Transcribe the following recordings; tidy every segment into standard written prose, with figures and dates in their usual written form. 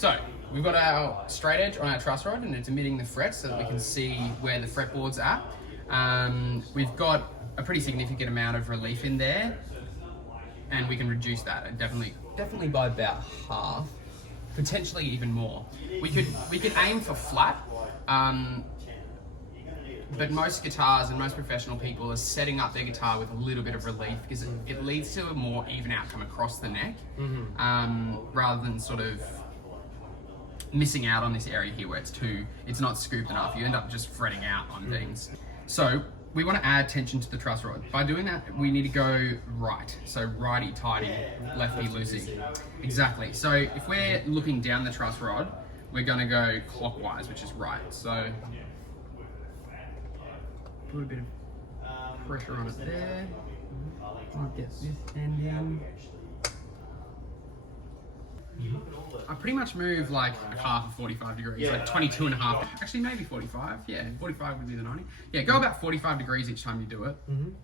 So we've got our straight edge on our truss rod and it's emitting the frets so that we can see where the fretboard's at. We've got a pretty significant amount of relief in there and we can reduce that and definitely by about half, potentially even more. We could aim for flat, but most guitars and most professional people are setting up their guitar with a little bit of relief because it leads to a more even outcome across the neck, rather than sort of missing out on this area here where it's not scooped enough. You end up just fretting out on things. So we want to add tension to the truss rod. By doing that, we need to go right. So righty-tighty, lefty-loosey. Exactly. So if we're looking down the truss rod, we're going to go clockwise, which is right. So put a bit of pressure on it there. I'll get this end in. I pretty much move like half of 45 degrees, like 22 and a half. Actually, maybe 45. Yeah, 45 would be the 90. Yeah, go about 45 degrees each time you do it.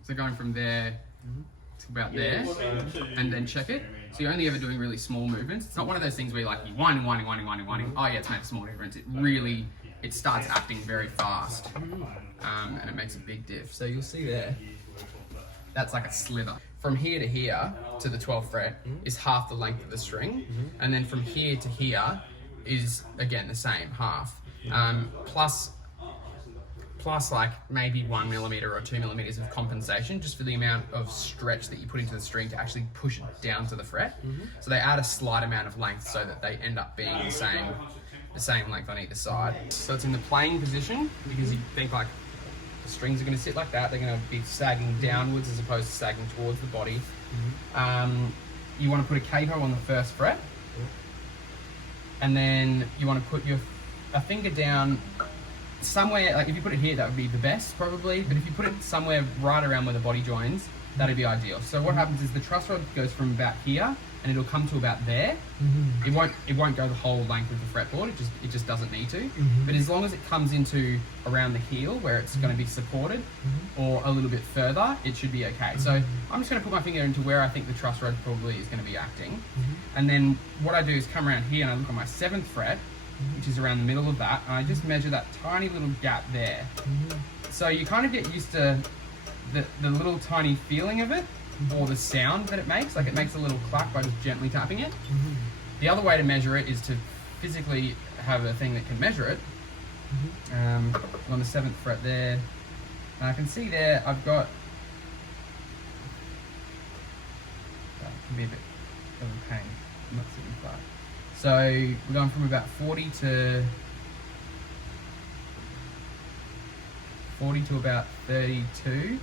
So going from there to about there, and then check it. So you're only ever doing really small movements. It's not one of those things where you're like, you're winding. Oh yeah, it's made a small difference. It starts acting very fast, and it makes a big diff. So you'll see there, that's like a slither. From here to here to the 12th fret is half the length of the string, and then from here to here is again the same, half. Plus like maybe 1 millimeter or 2 millimeters of compensation just for the amount of stretch that you put into the string to actually push it down to the fret. So they add a slight amount of length so that they end up being the same length on either side. So it's in the playing position because you think like the strings are going to sit like that. They're going to be sagging downwards as opposed to sagging towards the body. You want to put a capo on the first fret, and then you want to put a finger down somewhere. Like if you put it here, that would be the best probably. But if you put it somewhere right around where the body joins, that'd be ideal. So what happens is the truss rod goes from about here, and it'll come to about there. It won't go the whole length of the fretboard. It just doesn't need to. But as long as it comes into around the heel where it's going to be supported, or a little bit further, it should be okay. So I'm just going to put my finger into where I think the truss rod probably is going to be acting, and then what I do is come around here and I look on my 7th fret, which is around the middle of that, and I just measure that tiny little gap there. So you kind of get used to the little tiny feeling of it, or the sound that it makes. Like it makes a little clack by just gently tapping it. The other way to measure it is to physically have a thing that can measure it. On the 7th fret there, and I can see there I've got, that can be a bit of a pain, I'm not sitting flat. So we're going from about 40 to about 32.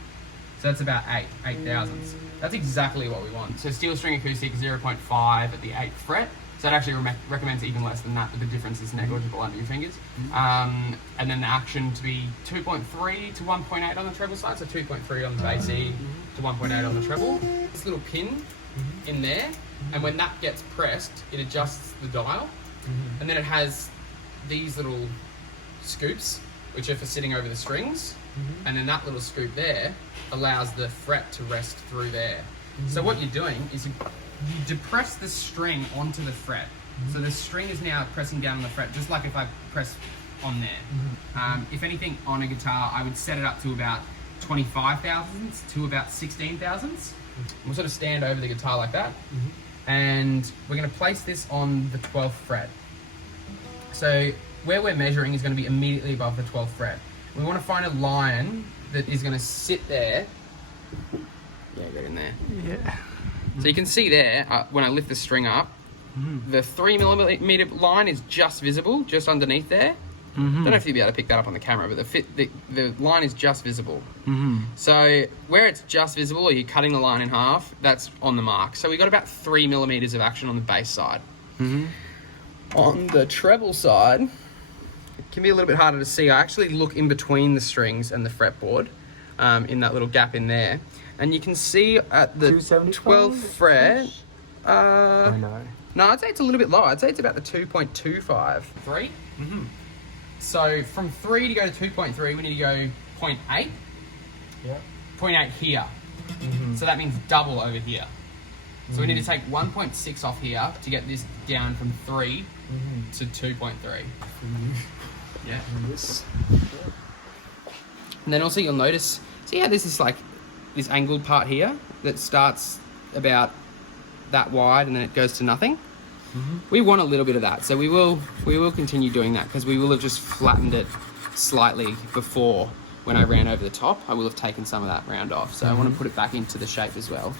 So that's about 8 thousandths. That's exactly what we want. So steel string acoustic 0.5 at the 8th fret. So it actually recommends even less than that, but the difference is negligible under your fingers. And then the action to be 2.3 to 1.8 on the treble side. So 2.3 on the bass E to 1.8 on the treble. This little pin in there, and when that gets pressed, it adjusts the dial. And then it has these little scoops, which are for sitting over the strings. And then that little scoop there allows the fret to rest through there. So what you're doing is you depress the string onto the fret. So the string is now pressing down on the fret, just like if I press on there. If anything on a guitar, I would set it up to about 25 thousandths to about 16 thousandths. We'll sort of stand over the guitar like that. And we're going to place this on the 12th fret. So where we're measuring is going to be immediately above the 12th fret. We want to find a line that is going to sit there. Yeah, get in there. Yeah. So you can see there, when I lift the string up, the 3 millimeter line is just visible, just underneath there. Don't know if you'll be able to pick that up on the camera, but the line is just visible. So where it's just visible, or you're cutting the line in half, that's on the mark. So we got about 3 millimeters of action on the bass side. On the treble side, it can be a little bit harder to see. I actually look in between the strings and the fretboard, in that little gap in there. And you can see at the 12th fret, I know. No, I'd say it's a little bit lower. I'd say it's about the 2.25. 3? So from 3 to go to 2.3, we need to go 0.8. Yeah. 0.8 here. So that means double over here. So we need to take 1.6 off here to get this down from 3 to 2.3. Yeah. And then also you'll notice, see how there's this angled part here that starts about that wide and then it goes to nothing? We want a little bit of that, so we will continue doing that because we will have just flattened it slightly before when I ran over the top. I will have taken some of that round off, so I want to put it back into the shape as well.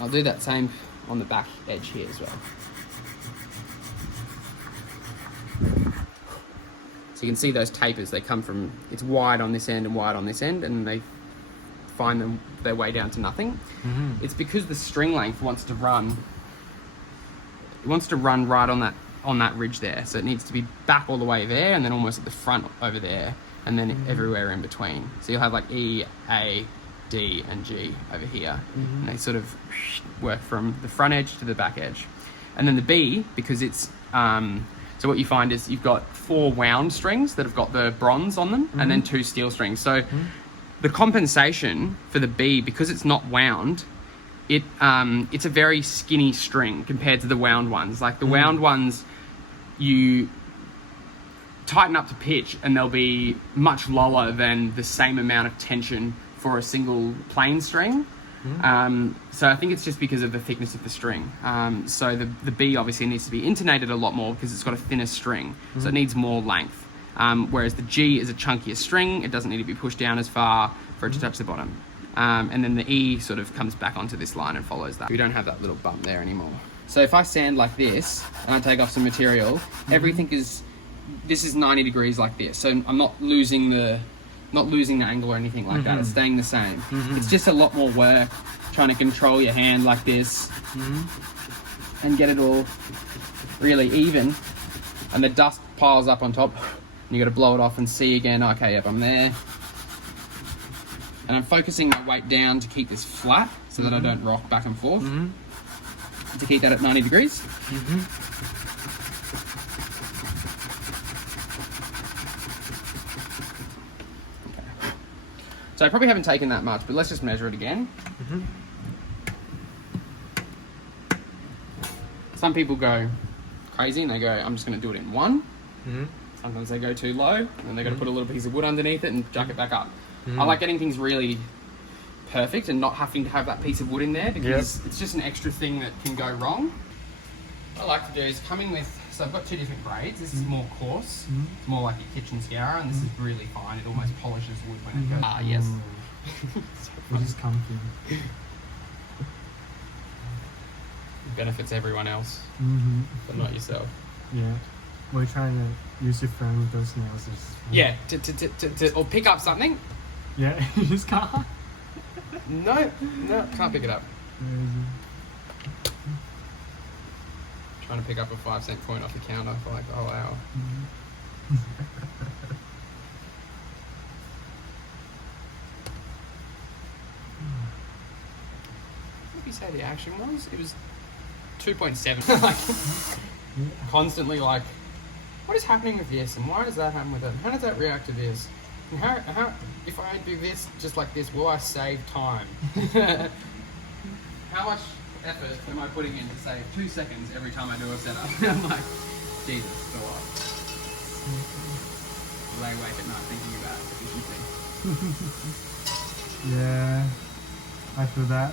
I'll do that same on the back edge here as well. So you can see those tapers, they come from, it's wide on this end and wide on this end, and they find their way down to nothing. It's because the string length wants to run right on that ridge there. So it needs to be back all the way there and then almost at the front over there and then everywhere in between. So you'll have like E, A, D and G over here. And they sort of work from the front edge to the back edge. And then the B, because it's, so what you find is you've got 4 wound strings that have got the bronze on them and then 2 steel strings. So the compensation for the B, because it's not wound, it's a very skinny string compared to the wound ones. Like the wound ones, you tighten up to pitch and they'll be much lower than the same amount of tension for a single plain string. So I think it's just because of the thickness of the string. So the B obviously needs to be intonated a lot more because it's got a thinner string, so it needs more length. Whereas the G is a chunkier string, it doesn't need to be pushed down as far for it to touch the bottom. And then the E sort of comes back onto this line and follows that. We don't have that little bump there anymore. So if I sand like this and I take off some material, everything is, this is 90 degrees like this. So I'm not losing the angle or anything like that. It's staying the same. It's just a lot more work trying to control your hand like this and get it all really even. And the dust piles up on top and you got to blow it off and see again, okay, yep, I'm there. And I'm focusing my weight down to keep this flat so that I don't rock back and forth. To keep that at 90 degrees. Okay. So I probably haven't taken that much, but let's just measure it again. Some people go crazy and they go, I'm just going to do it in 1. Sometimes they go too low and they're going to put a little piece of wood underneath it and jack it back up. I like getting things really perfect and not having to have that piece of wood in there because it's just an extra thing that can go wrong. What I like to do is come in with, so I've got 2 different grades. This is more coarse, it's more like a kitchen scourer, and this is really fine. It almost polishes wood when it goes. Ah, yes. Which is comfy. It benefits everyone else, but not yourself. Yeah. We're trying to use your phone with those nails. Yeah, or pick up something. Yeah, you just can't. No, can't pick it up. Trying to pick up a 5-cent coin off the counter for like the whole hour. What did you say the action was? It was 2.7. Like, constantly like, what is happening with this and why does that happen with it? How does that react to this? And how if I do this just like this, will I save time? How much effort am I putting in to save 2 seconds every time I do a setup? I'm like, Jesus, go on. Lay awake at night thinking about efficiency. Yeah, I feel that.